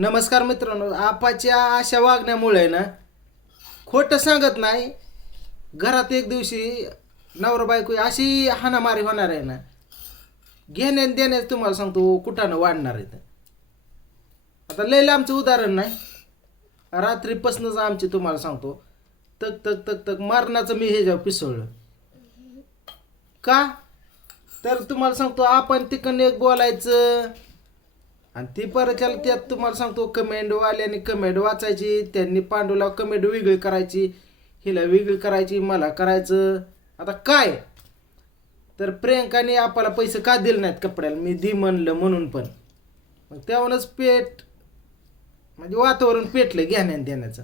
नमस्कार मित्रांनो आपाच्या अशा वागण्यामुळे ना खोटं सांगत नाही. घरात एक दिवशी नवरा बायको अशी हाणामारी होणार आहे ना. घेण्यात देण्यास तुम्हाला सांगतो कुठानं वाढणार आहे तर. आता लय लांबचं उदाहरण नाही. रात्रीपासूनच आमची तुम्हाला सांगतो तक तक तक तक मारणाचं मी ह्याच्यावर पिसळलं. का? तर तुम्हाला सांगतो आपण तिकडनं एक बोलायचं आणि ती परत त्यात तुम्हाला सांगतो कमेंट वाल्याने कमेंट वाचायची त्यांनी पांडूला कमेंट वेगळी करायची हिला वेगळी करायची मला करायचं. आता काय? तर प्रियंकाने आपल्याला पैसे का दिले नाहीत कपड्याला? मी दि म्हणलं म्हणून पण. मग त्यावरूनच पेट म्हणजे वातावरण पेटलं घेण्यान देण्याचं.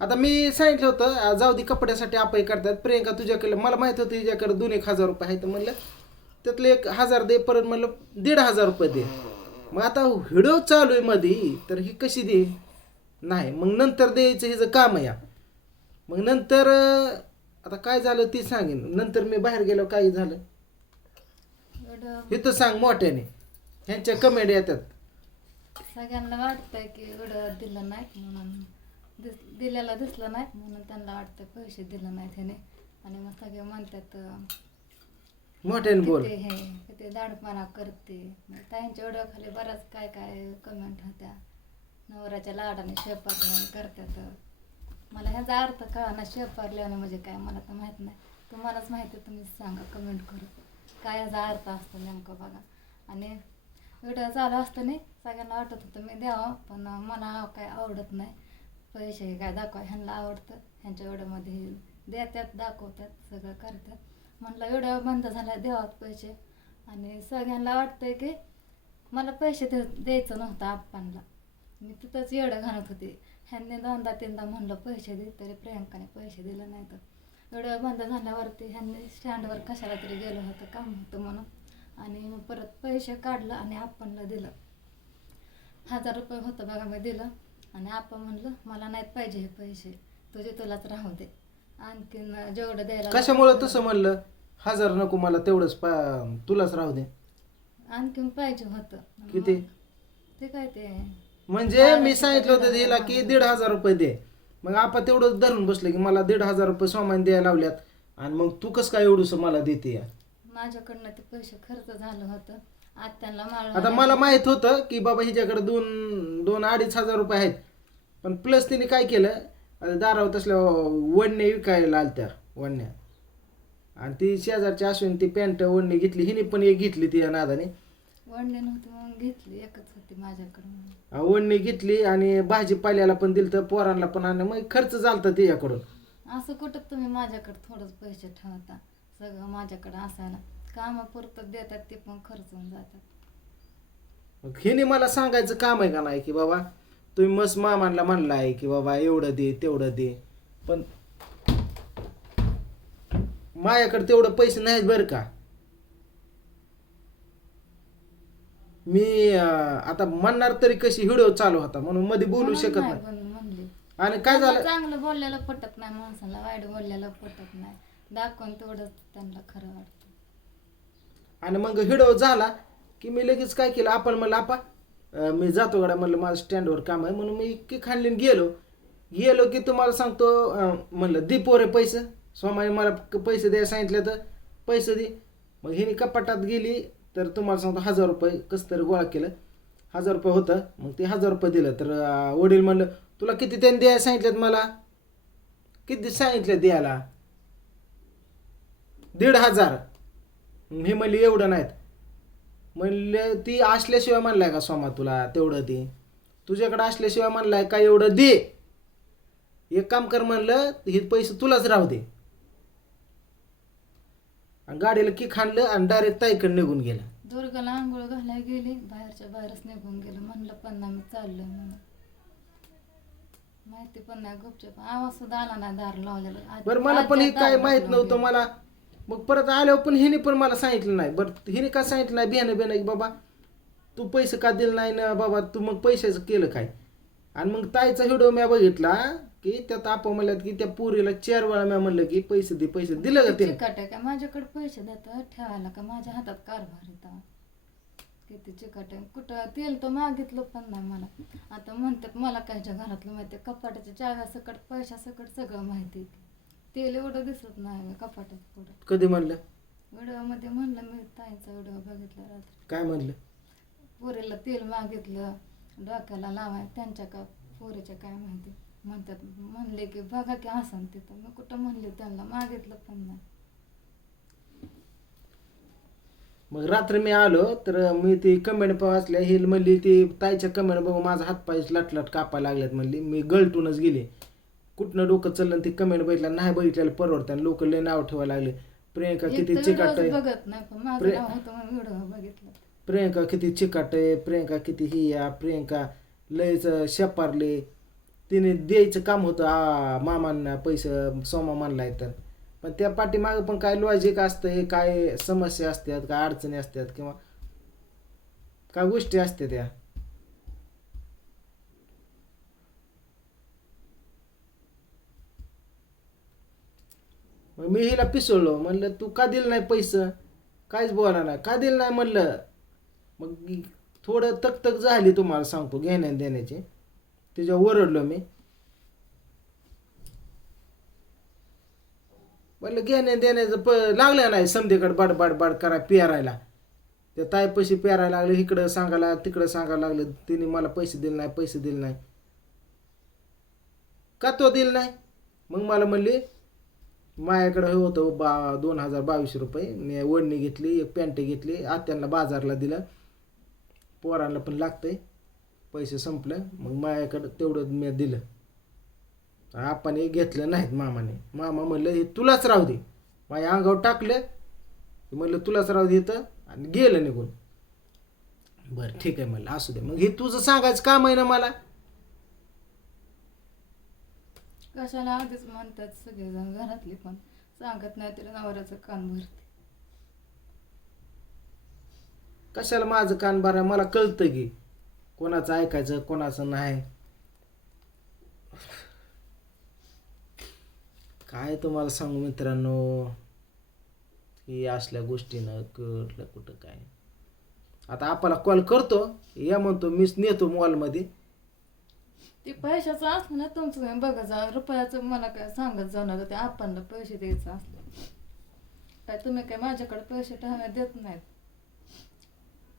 आता मी सांगितलं होतं जाऊ दे कपड्यासाठी आपण करतात. प्रियंका तुझ्याकडे मला माहीत होतं हिच्याकडे दोन एक हजार रुपये आहेत. म्हणलं त्यातले एक हजार दे परत म्हणलं दीड हजार रुपये दे. मग आता व्हिडिओ चालू आहे मध्ये तर ही कशी दे? नाही मग नंतर द्यायचं हिचं काम आहे या. मग नंतर आता काय झालं ती सांगेन. नंतर मी बाहेर गेलो काय झालं. हे तर सांग मोठ्याने. ह्यांच्या कमेडी येतात. सगळ्यांना वाटतंय की एवढं दिलं नाही म्हणून. दिलेला दिसलं नाही म्हणून त्यांना वाटतं पैसे दिलं नाहीत ह्याने. आणि मग सगळे म्हणतात मोठ्याने बोल. किती हे दाडपणा करते. मग त्यांच्या एवढं खाली बऱ्याच काय काय कमेंट होत्या. नवऱ्याच्या लाडाने शेपारल्याने करतात. मला ह्याचा अर्थ कळा ना शेपारल्याने म्हणजे काय? मला तर माहीत नाही. तुम्हालाच माहिती आहे, तुम्ही सांगा कमेंट करून. काय ह्याचा अर्थ असतो नेमकं बघा. आणि व्हिडिओ चालू असताना सगळ्यांना वाटत होतं मी द्यावं पण मला काय आवडत नाही. पैसे काय दाखवा ह्यांना आवडतं. ह्यांच्या व्हिडिओमध्ये देतात दाखवतात सगळं करतात. म्हणलं एवढं बंद झालं देवात पैसे. आणि सगळ्यांना वाटतंय की मला पैसे दे द्यायचं नव्हतं आप्पांना. मी तिथंच एवढं घालत होते. ह्यांनी दोनदा तीनदा म्हणलं पैसे दे. तरी प्रियंकाने पैसे दिले नाही तर एवढं बंद झाल्यावरती ह्यांनी स्टँडवर कशाला तरी गेलं होतं काम होतं म्हणून. आणि मग परत पैसे काढलं आणि आपणला दिलं. हजार रुपये होतं बघा मी दिलं. आणि आप्पा म्हणलं मला नाहीत पाहिजे हे पैसे. तुझे तुलाच राहू दे. आणखीन जेवढं द्यायला कशामुळं तसं म्हणलं? हजार नको मला तेवढंच पा तुलाच राहू दे. आणखीन पाहिजे होतं. किती? ते काय ते? म्हणजे मी सांगितलं होतं हिला की दीड हजार रुपये दे. मग आपण तेवढं धरून बसलं की मला दीड हजार रुपये सामान द्यायला लावल्यात. आणि मग तू कसं काय एवढंसं मला देते या? माझ्याकडनं ते पैसे खर्च झालं होतं. आत्यांना आता मला माहीत होतं की बाबा हिच्याकडे दोन दोन अडीच हजार रुपये आहेत. पण प्लस तिने काय केलं? दारावर तसल्या वडणे विकायला आलत्या वडण्या आणि ती शेजारची असून ती पॅन्ट वडणी घेतली हिने पण एक घेतली ती या नादाने. वडले नव्हती घेतली एकच होती माझ्याकडे म्हणून. वडणी घेतली आणि भाजीपाल्याला पण दिलं तर पोरांना पण आणि मग खर्च झालता तिच्याकडून. असं कुठं तुम्ही माझ्याकडे थोडंच पैसे ठेवता? सगळं माझ्याकडे असायला. कामापुरतं देतात ते पण खर्च होऊन जातात. मग हिने मला सांगायचं काम आहे का नाही की बाबा तुम्ही मस्त मामांना म्हणला आहे की बाबा एवढं दे तेवढं दे. पण माझ्याकडे तेवढं पैसे नाहीत बरं का. मी आता म्हणणार तरी कशी व्हिडिओ चालू होता म्हणून मध्ये बोलू शकत नाही म्हणली. आणि काय झालं? चांगलं बोललेलं पटत नाही माणसाला वाईट बोललेलं पटत नाही. दाखवून तेवढंच त्यांना खरं वाटतं. आणि मग व्हिडिओ झाला की मी लगेच काय केलं? आपण म्हणलं आपा मी जातो गड्या म्हणलं माझं स्टँडवर काम आहे. म्हणून मी की खांडलीन गेलो. गेलो की तुम्हाला सांगतो म्हणलं दे पोरे पैसे. सोमाने मला पैसे द्यायला सांगितले तर पैसे दे. मग हिने कपाटात गेली तर तुम्हाला सांगतो हजार रुपये कसं तरी गोळा केलं. हजार रुपये होतं मग ते हजार रुपये दिलं. तर वडील म्हणलं तुला किती त्यांनी द्यायला सांगितलं मला? किती सांगितले द्यायला? दीड हजार. हे म्हणले एवढं नाहीत. म्हणले ती असल्याशिवाय म्हणलाय का सोमा तुला तेवढं दे? तुझ्याकडे असल्याशिवाय म्हणलाय का एवढं दे? एक काम कर म्हणलं हे पैसे तुलाच राहू दे. आणि गाडीला की खाणलं आणि डायरेक्ट ताईकडे निघून गेलं. दुर्गाला आंघोळ घालायला गेली बाहेरच्या बाहेरच निघून गेलं. म्हणलं पण मी म्हणून. माहिती पण नाही गुपचूप. आवाज सुद्धा आला नाही दार लावलेलं. बरं मला पण हे काय माहीत नव्हतं. मला. मग परत आल्यावर पण हिने पण मला सांगितलं नाही. बरं हिने का सांगितलं नाही? बियाणं बियाणं की बाबा तू पैसे का दिले नाही ना बाबा? तू मग पैशाचं केलं काय? आणि मग ताईचा व्हिडिओ मी बघितला की त्यात आपण म्हणल्यात की त्या पुरीला चार वेळा मी म्हणलं की पैसे दे पैसे दिलं का तिने? चिकट आहे का? माझ्याकडे पैसे देतो ठेवायला का? माझ्या हातात कारभार येतो किती चिकट आहे. कुठं तेल तर मागितलं पण नाही मला. आता म्हणतात मला कायच्या घरातलं माहिती कपाटाच्या चाव्या सकट पैशा सकट सगळं माहिती. तेल एवढं दिसत नाही कपाटात पुढं. कधी म्हणलं? व्हिडिओमध्ये म्हणलं मी ताईचा व्हिडिओ बघितला रात्री. काय म्हणलं? पोरीला तेल मागितलं डोक्याला लावाय त्यांच्या का पोरीच्या काय माहिती? म्हणतात म्हणले की बघा की हसन तिथं. मी कुठं म्हणले त्यांना मागितलं पण नाही. मग रात्री मी आलो तर मी ती कमेंट वाचल्या ही म्हणली ती ताईच्या कमेंट बघून माझा हातपाय लटलट कापायला लागल्यात म्हणली. मी गळटूनच गेले. कुठनं डोकं चाललं ती कमेंट बघितल्या नाही बघितल्याला परवडतं लोक लय नाव ठेवायला लागले. प्रियंका किती चिकाट बघितलं. प्रियंका किती चिकाट आहे. प्रियंका किती ही या. प्रियंका लयच शेपारले. तिने द्यायचं काम होतं. आ मामांना पैसे सोमा मानलाय तर पण त्या पाठीमागं पण काय लॉजिक असतं हे काय समस्या असतात काय अडचणी असतात किंवा काय गोष्टी असतात त्या. मग मी हिला पिसळलो म्हणलं तू का दिलं नाही पैसे? काहीच बोला नाही. का दिलं नाही? म्हणलं. मग थोडं तकतक झाली तुम्हाला सांगतो घेण्या देण्याची. तिच्यावर ओरडलो मी. म्हणलं घेण्या देण्याचं प लागलं नाही समधीकडे बड बड करा पेरायला त्या पैसे पेरायला लागले इकडं सांगायला तिकडं सांगायला लागलं. तिने मला पैसे दिले नाही पैसे दिले नाही. का तो दिला नाही? मग मला म्हणली माझ्याकडे हे होतं बा दोन हजार बावीसशे रुपये. मी ओढणी घेतली एक पॅन्ट घेतली. आत्यांना बाजारला दिलं. पोरांना पण लागतंय. पैसे संपलं. मग माझ्याकडं तेवढं मी दिलं. आपण घेतलं नाहीत मामाने. मामा म्हणलं हे तुलाच राहू दे. माझ्या अंगावर टाकलं. म्हणलं तुलाच राहू दे इथं. आणि गेलं निघून. बरं ठीक आहे म्हणलं. असू दे. मग हे तुझं सांगायचं काम आहे ना मला? कशाला आधीच म्हणतात सगळेजण घरातले पण. सांगत नाही तरी नवऱ्याचं कान भरते. कशाला माझं कान भरा मला कळतं की कोणाचं ऐकायचं कोणाचं नाही. काय तुम्हाला सांगू मित्रांनो? ही असल्या गोष्टीनं कळलं कुठं काय. आता आपला कॉल करतो. या म्हणतो मीच नेतो मॉलमध्ये ते पैशाचं असलं ना तुमचं बघा जा रुपयाचं मला काय सांगत जाणार ते आपणला पैसे द्यायचं असलं. काय तुम्ही काय माझ्याकडे पैसे ठेवण्या देत नाहीत?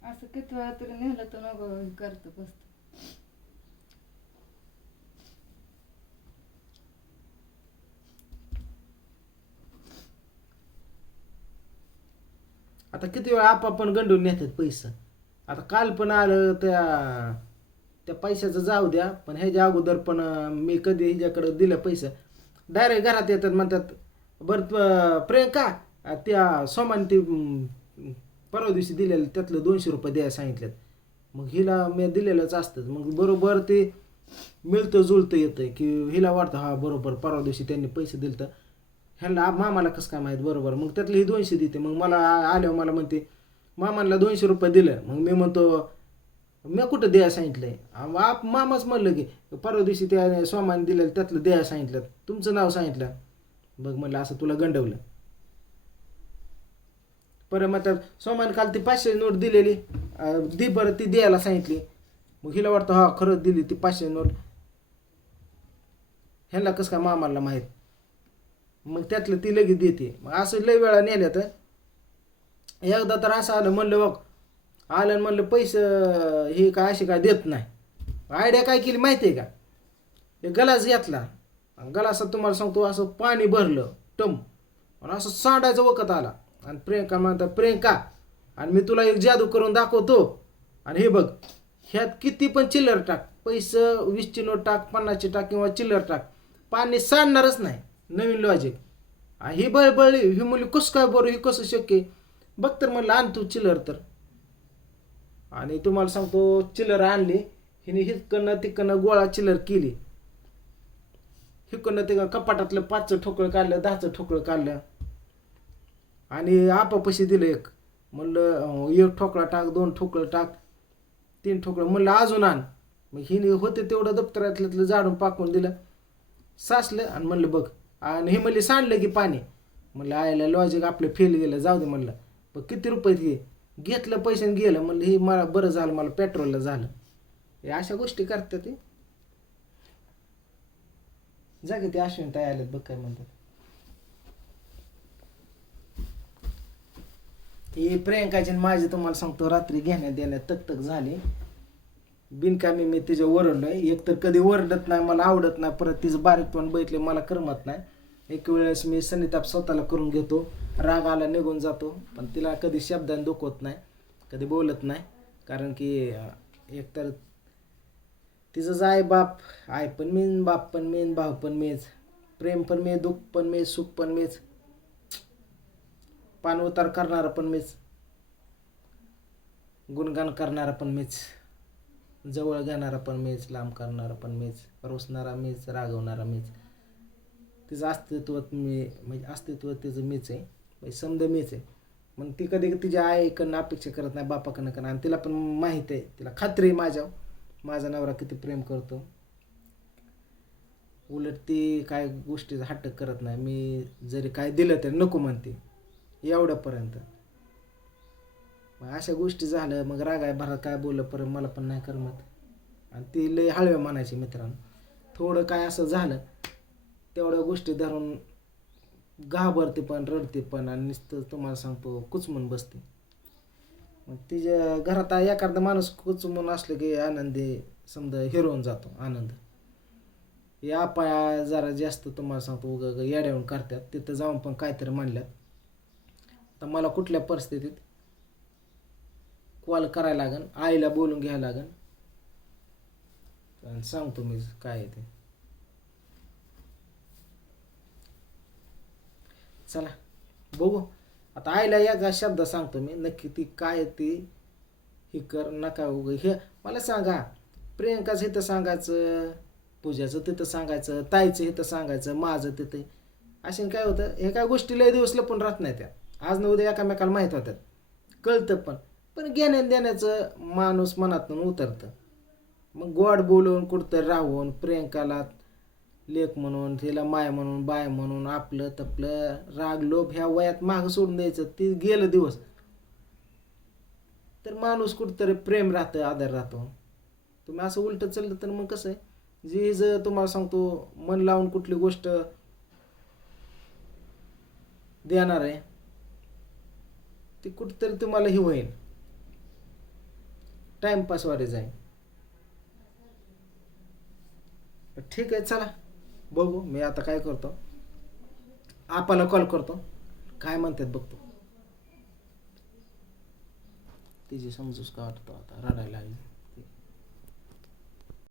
असं किती वेळा तरी नेलं तर नको हे बसत. आता किती वेळा आपण गंडून नेतात पैसा. आता काल पण आलं त्या त्या पैशाचं जाऊ द्या पण ह्याच्या अगोदर पण मी कधी हिच्याकडं दिलं पैसे डायरेक्ट घरात येतात म्हणतात बरं प्रियंका त्या सोमान ती परवा दिवशी दिलेलं त्यातलं दोनशे रुपये द्यायला सांगितलेत. मग हिला मी दिलेलंच असतं. मग बरोबर ते मिळतं जुळतं येतं की हिला वाटतं हा बरोबर परवा दिवशी त्यांनी पैसे दिलं तर ह्यांना मामाला कसं काय माहीत बरोबर. मग त्यातले ही दोनशे देते. मग मला आल्यावर मला म्हणते मामाला दोनशे रुपये दिलं. मग मी म्हणतो मी कुठं द्यायला सांगितलंय? आप मामाच म्हणलं की परवा दिवशी त्या सोमाने दिलेलं त्यातलं द्यायला सांगितलं. तुमचं नाव सांगितलं. बघ म्हणलं असं तुला गंडवलं. परत मग त्या काल ती पाचशे नोट दिलेली. दी बरं ती द्यायला सांगितली. मग हिला वाटतं हा खरंच दिली ती पाचशे नोट. ह्याला कसं काय मामाला माहीत? मग त्यातलं ती लगेच देते. मग असं लय वेळा नेल्या तर एकदा तर असं आलं म्हणलं बघ आलं आणि म्हणलं पैसे हे काय असे काय देत नाही. आयडिया काय केली माहिती आहे का? एक गलास घेतला. आणि गलासात तुम्हाला सांगतो असं पाणी भरलं टम. आणि असं सांडायचं वखत आला. आणि प्रियंका म्हणतात प्रियंका आणि मी तुला एक जादू करून दाखवतो. आणि हे बघ ह्यात किती पण चिल्लर टाक. पैसं वीसची नोट टाक पन्नासची टाक किंवा चिल्लर टाक. पाणी सांडणारच नाही नवीन लॉजिक ही बळबळली ही मुली कसं काय बरं ही कसं शक्य बघ तर म्हणलं आण तू चिल्लर तर. आणि तुम्हाला सांगतो चिलर आणली हिने हिकडनं तिकडनं गोळा चिल्लर केली. हिकडनं तिकडं कपाटातलं पाचचं ठोकळं काढलं दहाचं ठोकळं काढलं. आणि आपापशी दिलं एक. म्हणलं एक ठोकळा टाक दोन ठोकळं टाक तीन ठोकळं. म्हणलं अजून आण. मग हिने होते तेवढं दप्तरातलं झाडून पाकून दिलं. साचलं आणि म्हणलं बघ. आणि हे म्हणले सांडलं की पाणी. म्हणलं आयला लॉजिक आपलं फेल गेलं जाऊ दे म्हणलं. बघ किती रुपये घे घेतलं पैसे गेलं. म्हणलं हे मला बरं झालं मला पेट्रोलला झालं. हे अशा गोष्टी करतात ते. जागे ते अश्विन ताई आलेत बघ काय म्हणतात. हे प्रियंकाची आणि माझी तुम्हाला सांगतो रात्री घेण्यात देण्यात तक झाली. बिनकामी मी तिच्या ओरडलोय. एक तर कधी ओरडत नाही मला आवडत नाही परत तिचं बारीक पण बैठले मला करमत नाही. एक वेळेस मी सनिताप स्वतःला करून घेतो. राग आला निघून जातो. पण तिला कधी शब्दाने दुखवत नाही कधी बोलत नाही. कारण की एकतर तिचं आहे बाप आहे पण मीन बाप पण मीन भाव पण मीच प्रेम पण मी दुःख पण मी सुख पण मीच पाणउतार करणारा पण मीच गुणगान करणारा पण मीच जवळ घेणारा पण मीच लांब करणारा पण मीच रोसणारा मीच रागवणारा मीच. तिचं अस्तित्व मी म्हणजे अस्तित्व तिचं मीच आहे. म्हणजे समजा मीच आहे. मग ती कधी तिच्या आईकडनं अपेक्षा करत नाही बापाकडनं करणार आणि तिला पण माहीत आहे तिला खात्री आहे माझ्या माझा नवरा किती प्रेम करतो. उलट ती काय गोष्टीचा हट्ट करत नाही. मी जरी काय दिलं तरी नको म्हणते. एवढ्यापर्यंत. मग अशा गोष्टी झाल्या मग रागाय भरात काय बोललं परत मला पण नाही करमत. आणि ती लय हळव्या म्हणायची मित्रांनो. थोडं काय असं झालं तेवढ्या गोष्टी धरून घाबरते पण रडते पण आणि नुसतं तुम्हाला सांगतो कुचमून बसते. मग तिच्या घरात एखादा माणूस कुचमून असलं की आनंदी समजा हिरवून जातो आनंद. या आपाया जरा जास्त तुम्हाला सांगतो उग येड्यावून करतात. तिथं जाऊन पण काहीतरी म्हणल्यात. तर मला कुठल्या परिस्थितीत कॉल करायला लागन आईला बोलून घ्यायला लागन? आणि सांगतो मी काय आहे ते. चला बघू. आता आईला एका शब्द सांगतो मी. नक्की ती काय ती ही कर नका उग. हे मला सांगा प्रियंकाचं इथं सांगायचं पूजाचं तिथं सांगायचं ताईचं इथं सांगायचं माझं तिथं. असे काय होतं? हे काय गोष्टी लय दिवस लपून राहत नाही त्या. आज न उद्या एकामेकाला माहीत होत्यात. कळतं पण. पण घेण्या देण्याचं माणूस मनातून उतरतं. मग गोड बोलून कुठतं राहून प्रियंकाला लेख म्हणून तिला माय म्हणून बाय म्हणून आपलं तपलं राग लोभ ह्या वयात मागं सोडून द्यायचं. ते गेलं दिवस. तर माणूस कुठंतरी प्रेम राहतं आदर राहतो. तुम्ही असं उलट चाललं तर मग कसं आहे? जे जर तुम्हाला सांगतो मन लावून कुठली गोष्ट देणार आहे ती कुठंतरी तुम्हाला हे होईल. टाइमपासवारे जाईल. ठीक आहे चला. बघू मी आता काय करतो? आपाला कॉल करतो. काय म्हणतात बघतो तिची समजूच का वाटतो आता? रडायला लागली.